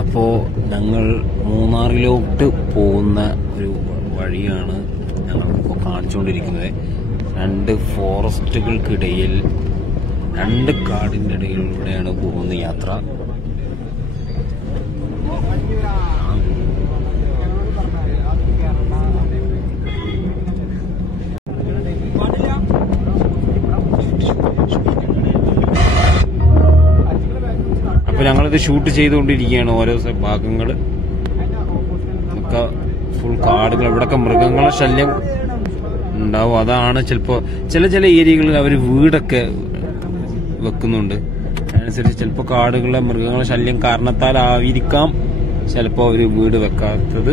അപ്പോൾ ഞങ്ങൾ മൂന്നാറിലോട്ട് പോകുന്ന ഒരു വഴിയാണ് ഞങ്ങളിപ്പോൾ കാണിച്ചുകൊണ്ടിരിക്കുന്നത്. രണ്ട് ഫോറസ്റ്റുകൾക്കിടയിൽ, രണ്ട് കാടിൻ്റെ ഇടയിലൂടെയാണ് പോകുന്ന യാത്ര. അപ്പൊ ഞങ്ങളിത് ഷൂട്ട് ചെയ്തുകൊണ്ടിരിക്കുകയാണ്. ഓരോ ഭാഗങ്ങൾ ഒക്കെ ഫുൾ കാടുകൾ. ഇവിടൊക്കെ മൃഗങ്ങളെ ശല്യം ഉണ്ടാവും. അതാണ് ചിലപ്പോ ചില ഏരിയകളിൽ അവർ വീടൊക്കെ വെക്കുന്നുണ്ട്. അതനുസരിച്ച് ചിലപ്പോൾ കാടുകളിലെ മൃഗങ്ങളെ ശല്യം കാരണത്താലായിരിക്കാം ചിലപ്പോൾ അവർ വീട് വെക്കാത്തത്.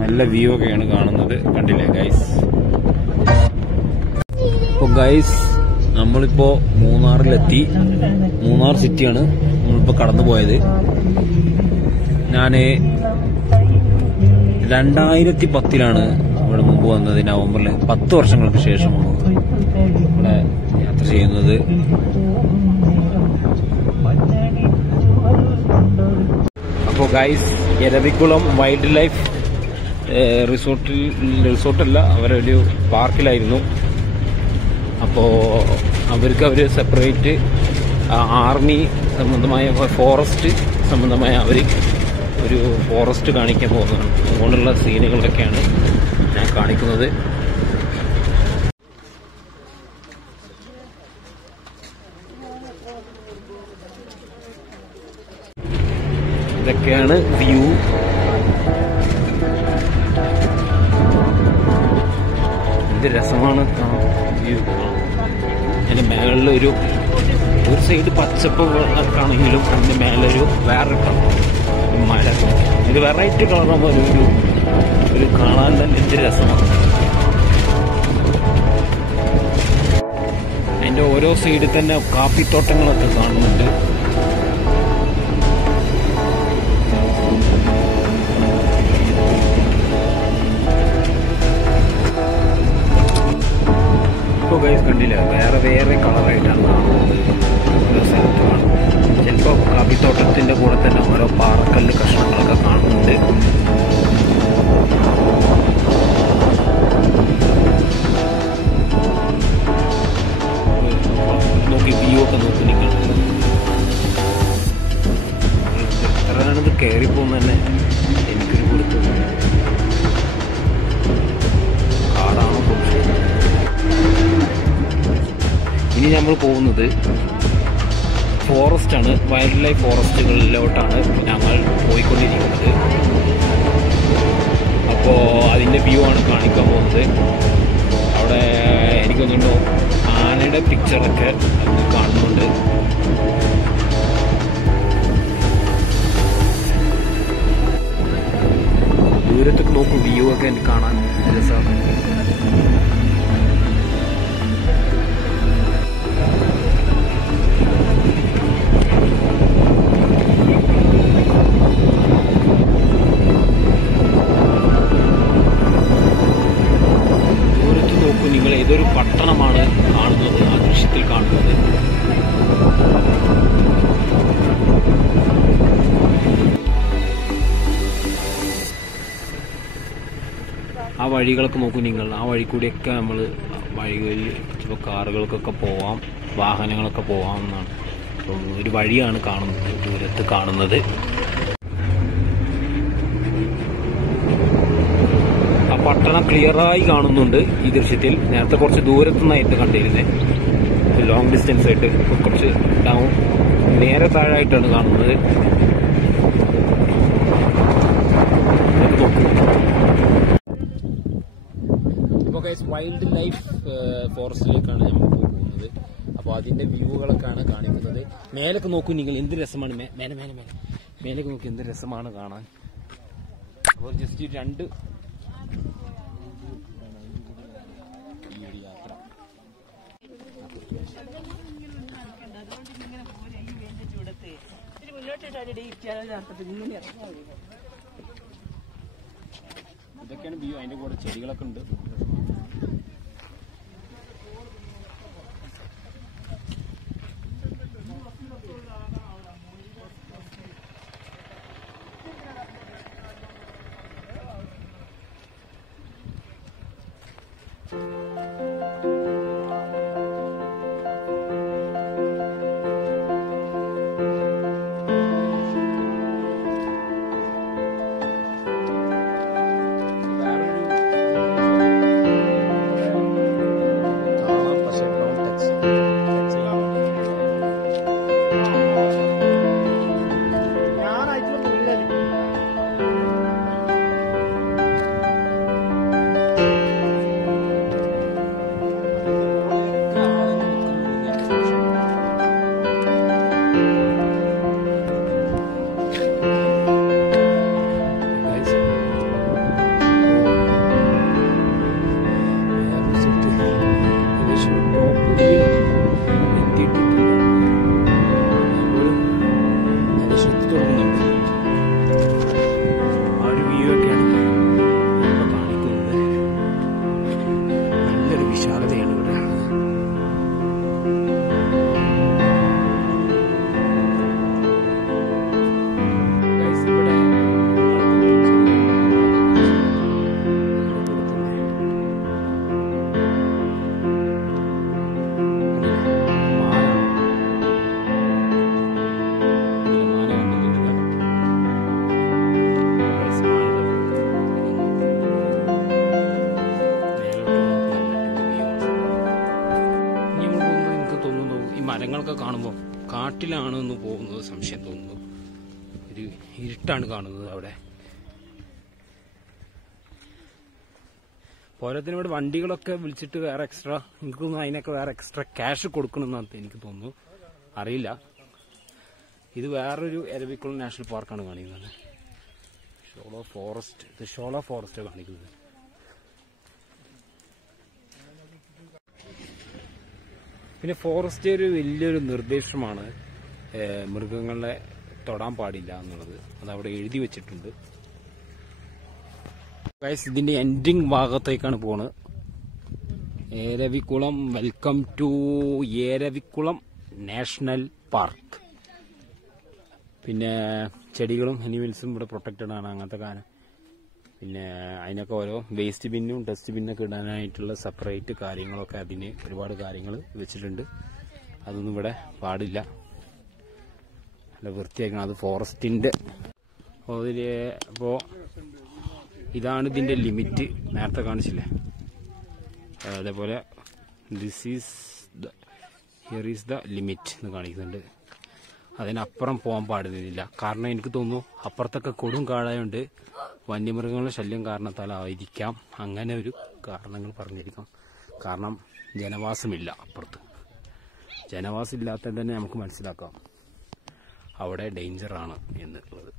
നല്ല വ്യൂ ഒക്കെയാണ് കാണുന്നത്. കണ്ടില്ലേ ഗൈസ്? അപ്പൊ ഗൈസ്, നമ്മളിപ്പോ മൂന്നാറിലെത്തി. മൂന്നാർ സിറ്റിയാണ് നമ്മളിപ്പോ കടന്നു പോയത്. ഞാന് 2010 ഇവിടെ മുമ്പ് വന്നത്. നവംബറിൽ 10 വർഷങ്ങൾക്ക് ശേഷമാണ് ഇവിടെ യാത്ര ചെയ്യുന്നത്. അപ്പോൾ ഗൈസ്, എരവികുളം വൈൽഡ് ലൈഫ് റിസോർട്ടല്ല, അവരൊരു പാർക്കിലായിരുന്നു. അപ്പോൾ അവർ സെപ്പറേറ്റ് ആർമി സംബന്ധമായ ഫോറസ്റ്റ് സംബന്ധമായ അവർ ഒരു ഫോറസ്റ്റ് കാണിക്കാൻ പോകുന്നതാണ്. അതുകൊണ്ടുള്ള സീനുകളൊക്കെയാണ് ഞാൻ കാണിക്കുന്നത്. ഇതൊക്കെയാണ് വ്യൂ. എന്ത് രസമാണ് വ്യൂ. അതിന്റെ മേളിൽ ഒരു സൈഡ് പച്ചപ്പ് ആണെങ്കിലും അതിന്റെ മേലൊരു വേറെ മഴ, ഇത് വെറൈറ്റി കളറാകുമ്പോൾ ഒരു കാണാൻ തന്നെ എന്ത് രസമാണ്. അതിന്റെ ഓരോ സൈഡിൽ തന്നെ കാപ്പിത്തോട്ടങ്ങളൊക്കെ കാണുന്നുണ്ട്. ഇപ്പോൾ ഗൈസ് കണ്ടില്ല, വേറെ കളറായിട്ടാണ് കാണുന്നത്. ഓരോ സ്ഥലത്ത് കാണും. ചിലപ്പോൾ കാപ്പിത്തോട്ടത്തിന്റെ കൂടെ തന്നെ ഓരോ പാറക്കല്ല് കഷ്ണങ്ങളൊക്കെ കാണുന്നുണ്ട്. നോക്കി വ്യൂ ഒക്കെ നോക്കി നിങ്ങൾ. എത്രയാണിത് കയറിപ്പോകുന്ന തന്നെ എനിക്കൊരു കൊടുത്തു. കാടാണോ സംശയം. ഇനി നമ്മൾ പോകുന്നത് ഫോറസ്റ്റാണ്. വൈൽഡ് ലൈഫ് ഫോറസ്റ്റുകളിലോട്ടാണ് ഞങ്ങൾ പോയിക്കൊണ്ടിരിക്കുന്നത്. അപ്പോൾ അതിൻ്റെ വ്യൂ ആണ് കാണിക്കാൻ പോകുന്നത്. അവിടെ എനിക്ക് തോന്നുന്നു ആനയുടെ പിക്ചറൊക്കെ കാണുന്നുണ്ട്. ദൂരത്തൊക്കെ നോക്കും വ്യൂ ഒക്കെ എനിക്ക് കാണാൻ രസമാണ്. നിങ്ങൾ ഏതൊരു പട്ടണമാണ് കാണുന്നത്, ആ ദൃശ്യത്തിൽ കാണുന്നത്. ആ വഴികളൊക്കെ നോക്കൂ നിങ്ങൾ. ആ വഴി കൂടിയൊക്കെ നമ്മൾ വഴികളിൽ ചിലപ്പോൾ കാറുകൾക്കൊക്കെ പോവാം, വാഹനങ്ങളൊക്കെ പോവാമെന്നാണ്. അപ്പം ഒരു വഴിയാണ് കാണുന്നത്, ദൂരത്ത് കാണുന്നത്. പട്ടണം ക്ലിയറായി കാണുന്നുണ്ട് ഈ ദൃശ്യത്തിൽ. നേരത്തെ കുറച്ച് ദൂരത്തുനിന്നായിട്ട് കണ്ടിരുന്നത്, ലോങ് ഡിസ്റ്റൻസ് ആയിട്ട്. കുറച്ച് ഡൗൺ നേരെ താഴായിട്ടാണ് കാണുന്നത്. ഇപ്പോൾ വൈൽഡ് ലൈഫ് ഫോറസ്റ്റിലേക്കാണ് നമ്മൾ പോകുന്നത്. അപ്പോൾ അതിന്റെ വ്യൂകളൊക്കെയാണ് കാണിക്കുന്നത്. മേലൊക്കെ നോക്കൂ നിങ്ങൾ, എന്ത് രസമാണ്. മേലേക്ക് നോക്കി എന്ത് രസമാണ് കാണാൻ. അപ്പോൾ ജസ്റ്റ് രണ്ട് ഇതൊക്കെയാണ് വ്യൂ. അതിന്റെ കൂടെ ചെടികളൊക്കെ ഉണ്ട്. തോന്നുന്നത്, സംശയം തോന്നുന്നു. ഒരു ഇരുട്ടാണ് കാണുന്നത് അവിടെ. പോരാത്തിന് ഇവിടെ വണ്ടികളൊക്കെ വിളിച്ചിട്ട് വേറെ എക്സ്ട്രാ, എനിക്ക് തോന്നുന്നു അതിനൊക്കെ വേറെ എക്സ്ട്രാ ക്യാഷ് കൊടുക്കണമെന്നാണ് എനിക്ക് തോന്നുന്നു, അറിയില്ല. ഇത് വേറൊരു എരവിക്കുളം നാഷണൽ പാർക്കാണ് കാണിക്കുന്നത്. ഷോള ഫോറസ്റ്റ്, ഇത് ഷോള ഫോറസ്റ്റ് കാണിക്കുന്നത്. പിന്നെ ഫോറസ്റ്റ് ഒരു വലിയൊരു നിർദ്ദേശമാണ്, മൃഗങ്ങളെ തൊടാൻ പാടില്ല എന്നുള്ളത്. അതവിടെ എഴുതി വെച്ചിട്ടുണ്ട്. ഇതിന്റെ എൻഡിങ് ഭാഗത്തേക്കാണ് പോണത്. ഏരവിക്കുളം, വെൽക്കം ടു ഏരവിക്കുളം നാഷണൽ പാർക്ക്. പിന്നെ ചെടികളും അനിമൽസും ഇവിടെ പ്രൊട്ടക്റ്റഡ് ആണ്, അങ്ങനത്തെ കാര്യം. പിന്നെ അതിനൊക്കെ ഓരോ വേസ്റ്റ് ബിന്നും ഡസ്റ്റ് ബിന്നൊക്കെ ഇടാനായിട്ടുള്ള സെപ്പറേറ്റ് കാര്യങ്ങളൊക്കെ, അതിന് ഒരുപാട് കാര്യങ്ങൾ വെച്ചിട്ടുണ്ട്. അതൊന്നും ഇവിടെ പാടില്ല, നല്ല വൃത്തിയാക്കണം. അത് ഫോറസ്റ്റിന്റെ അപ്പോൾ ഇതാണ് ഇതിന്റെ ലിമിറ്റ്, നേരത്തെ കാണിച്ചില്ലേ. അതേപോലെ ഹിയർ ഈസ് ദ ലിമിറ്റ് എന്ന് കാണിക്കുന്നുണ്ട്. അതിനപ്പുറം പോകാൻ പാടുന്നില്ല. കാരണം എനിക്ക് തോന്നുന്നു അപ്പുറത്തൊക്കെ കൊടും കാടായോണ്ട് വന്യമൃഗങ്ങളുടെ ശല്യം കാരണത്താലായിരിക്കാം അങ്ങനെ ഒരു കാരണങ്ങൾ പറഞ്ഞിരിക്കാം. കാരണം ജനവാസമില്ല അപ്പുറത്ത്. ജനവാസം ഇല്ലാത്ത തന്നെ നമുക്ക് മനസ്സിലാക്കാം അവിടെ ഡേഞ്ചറാണ് എന്നുള്ളത്.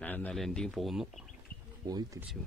ഞാൻ എന്നാലും എൻ്റെ പോകുന്നു, പോയി തിരിച്ചു.